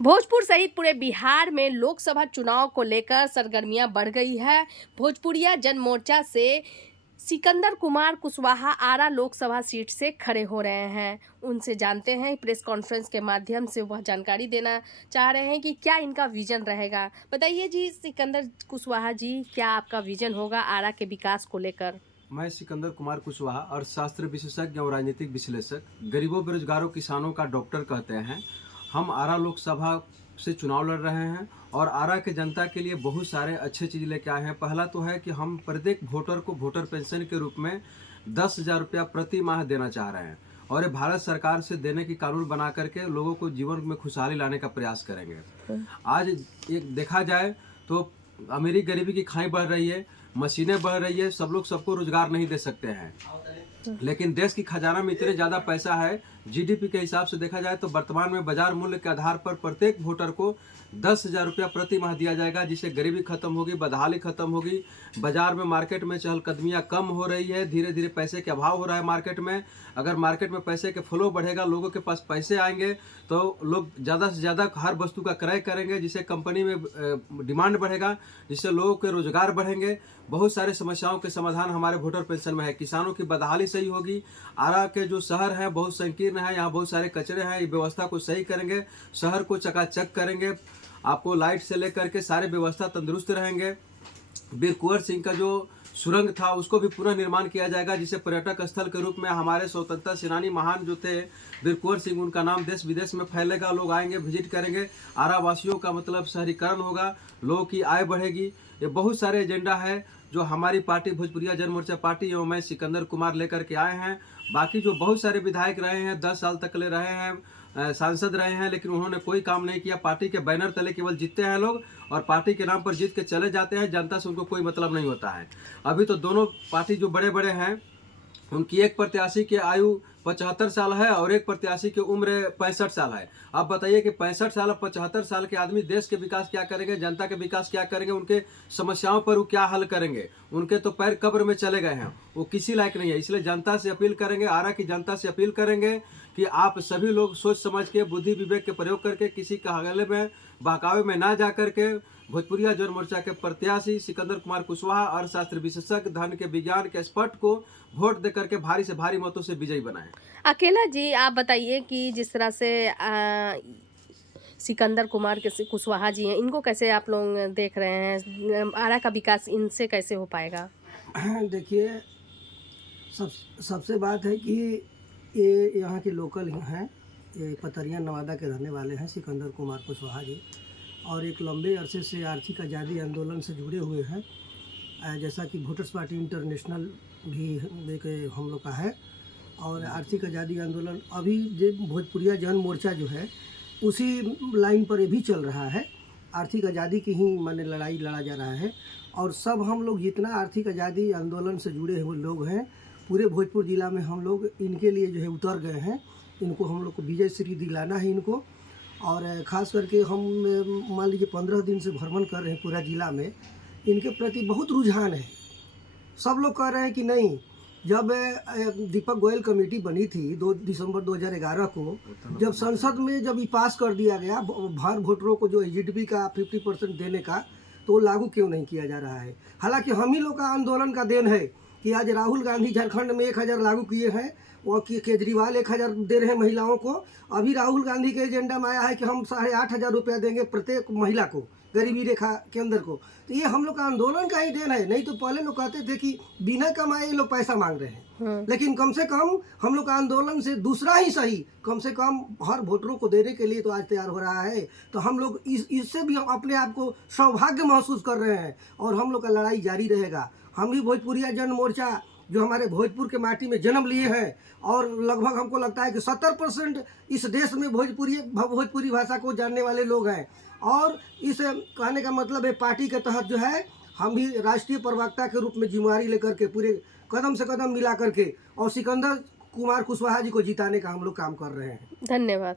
भोजपुर सहित पूरे बिहार में लोकसभा चुनाव को लेकर सरगर्मियां बढ़ गई है। भोजपुरिया जन मोर्चा से सिकंदर कुमार कुशवाहा आरा लोकसभा सीट से खड़े हो रहे हैं। उनसे जानते हैं, प्रेस कॉन्फ्रेंस के माध्यम से वह जानकारी देना चाह रहे हैं कि क्या इनका विजन रहेगा। बताइए जी सिकंदर कुशवाहा जी, क्या आपका विजन होगा आरा के विकास को लेकर? मैं सिकंदर कुमार कुशवाहा अर्थशास्त्र विशेषज्ञ और राजनीतिक विश्लेषक, गरीबों बेरोजगारों किसानों का डॉक्टर कहते हैं। हम आरा लोकसभा से चुनाव लड़ रहे हैं और आरा के जनता के लिए बहुत सारे अच्छे चीज़ लेके आए हैं। पहला तो है कि हम प्रत्येक वोटर को वोटर पेंशन के रूप में 10,000 रुपया प्रति माह देना चाह रहे हैं और ये भारत सरकार से देने की कानून बना करके लोगों को जीवन में खुशहाली लाने का प्रयास करेंगे। आज एक देखा जाए तो अमीरी गरीबी की खाई बढ़ रही है, मशीनें बढ़ रही है, सब लोग सबको रोजगार नहीं दे सकते हैं, लेकिन देश की खजाना में इतने ज़्यादा पैसा है। जीडीपी के हिसाब से देखा जाए तो वर्तमान में बाजार मूल्य के आधार पर प्रत्येक वोटर को 10,000 रुपया प्रति माह दिया जाएगा, जिससे गरीबी खत्म होगी, बदहाली खत्म होगी। बाजार में मार्केट में चहलकदमियाँ कम हो रही है, धीरे धीरे पैसे के अभाव हो रहा है मार्केट में। अगर मार्केट में पैसे के फ्लो बढ़ेगा, लोगों के पास पैसे आएंगे तो लोग ज़्यादा से ज़्यादा हर वस्तु का क्रय करेंगे, जिससे कंपनी में डिमांड बढ़ेगा, जिससे लोगों के रोजगार बढ़ेंगे। बहुत सारे समस्याओं के समाधान हमारे वोटर पेंशन में है। किसानों की बदहाली सही होगी। आरा के जो शहर है बहुत संकीर्ण है, यहाँ बहुत सारे कचरे हैं, ये व्यवस्था को सही करेंगे, शहर को चकाचक करेंगे। आपको लाइट से लेकर के सारे व्यवस्था तंदुरुस्त रहेंगे। वीर कुंवर सिंह का जो सुरंग था उसको भी पुनः निर्माण किया जाएगा, जिसे पर्यटक स्थल के रूप में हमारे स्वतंत्रता सेनानी महान जो थे वीर कुंवर सिंह, उनका नाम देश विदेश में फैलेगा। लोग आएंगे, विजिट करेंगे। आरा वासियों का मतलब शहरीकरण होगा, लोगों की आय बढ़ेगी। ये बहुत सारे एजेंडा है जो हमारी पार्टी भोजपुरिया जन मोर्चा पार्टी एवं मैं सिकंदर कुमार लेकर के आए हैं। बाकी जो बहुत सारे विधायक रहे हैं, 10 साल तक ले रहे हैं, सांसद रहे हैं, लेकिन उन्होंने कोई काम नहीं किया। पार्टी के बैनर तले केवल जीतते हैं लोग और पार्टी के नाम पर जीत के चले जाते हैं। जनता से उनको कोई मतलब नहीं होता है। अभी तो दोनों पार्टी जो बड़े बड़े हैं, उनकी एक प्रत्याशी की आयु 75 साल है और एक प्रत्याशी की उम्र 65 साल है। आप बताइए कि 65 साल और 75 साल के आदमी देश के विकास क्या करेंगे, जनता के विकास क्या करेंगे, उनके समस्याओं पर वो क्या हल करेंगे? उनके तो पैर कब्र में चले गए हैं, वो किसी लायक नहीं है। इसलिए जनता से अपील करेंगे, आरा की जनता से अपील करेंगे कि आप सभी लोग सोच समझ के, बुद्धि विवेक के प्रयोग करके, किसी का हगले में बहकावे में ना जा करके भोजपुरिया जन मोर्चा के प्रत्याशी सिकंदर कुमार कुशवाहा अर्थशास्त्र विशेषज्ञ, धन के विज्ञान के एक्सपर्ट को वोट दे करके भारी से भारी मतों से विजयी बनाएं। अकेला जी, आप बताइए कि जिस तरह से सिकंदर कुमार कुशवाहा जी हैं, इनको कैसे आप लोग देख रहे हैं? आरा का विकास इनसे कैसे हो पाएगा? देखिए, सब सबसे बात है कि ये यहाँ के लोकल ही हैं। ये पतरिया नवादा के रहने वाले हैं सिकंदर कुमार कुशवाहा जी, और एक लंबे अरसे से आर्थिक आज़ादी आंदोलन से जुड़े हुए हैं। जैसा कि वोटर्स पार्टी इंटरनेशनल भी एक हम लोग का है, और आर्थिक आज़ादी आंदोलन अभी जो भोजपुरिया जन मोर्चा जो है उसी लाइन पर ये भी चल रहा है। आर्थिक आज़ादी की ही माने लड़ाई लड़ा जा रहा है, और सब हम लोग जितना आर्थिक आज़ादी आंदोलन से जुड़े हुए लोग हैं पूरे भोजपुर ज़िला में, हम लोग इनके लिए जो है उतर गए हैं। इनको हम लोग को विजय श्री दिलाना है इनको। और ख़ास करके हम मान लीजिए 15 दिन से भ्रमण कर रहे हैं पूरा ज़िला में। इनके प्रति बहुत रुझान है। सब लोग कह रहे हैं कि नहीं, जब दीपक गोयल कमेटी बनी थी 2 दिसंबर 2011 को, जब संसद में जब ये पास कर दिया गया हर वोटरों को जो जीडीपी का 50% देने का, तो वो लागू क्यों नहीं किया जा रहा है? हालांकि हम ही लोग का आंदोलन का देन है कि आज राहुल गांधी झारखंड में 1000 लागू किए हैं, वो केजरीवाल 1000 दे रहे हैं महिलाओं को। अभी राहुल गांधी के एजेंडा में आया है कि हम 8,500 रुपया देंगे प्रत्येक महिला को, गरीबी रेखा के अंदर को। तो ये हम लोग का आंदोलन का ही देन है। नहीं तो पहले लोग कहते थे कि बिना कमाए ये लोग पैसा मांग रहे हैं, लेकिन कम से कम हम लोग का आंदोलन से दूसरा ही सही, कम से कम हर वोटरों को देने के लिए तो आज तैयार हो रहा है। तो हम लोग इससे भी अपने आप को सौभाग्य महसूस कर रहे हैं, और हम लोग का लड़ाई जारी रहेगा। हम भी भोजपुरिया जन मोर्चा जो हमारे भोजपुर के माटी में जन्म लिए हैं, और लगभग हमको लगता है कि 70% इस देश में भोजपुरी भाषा को जानने वाले लोग हैं। और इस कहने का मतलब है पार्टी के तहत जो है हम भी राष्ट्रीय प्रवक्ता के रूप में जिम्मेदारी लेकर के पूरे कदम से कदम मिला करके और सिकंदर कुमार कुशवाहा जी को जिताने का हम लोग काम कर रहे हैं। धन्यवाद।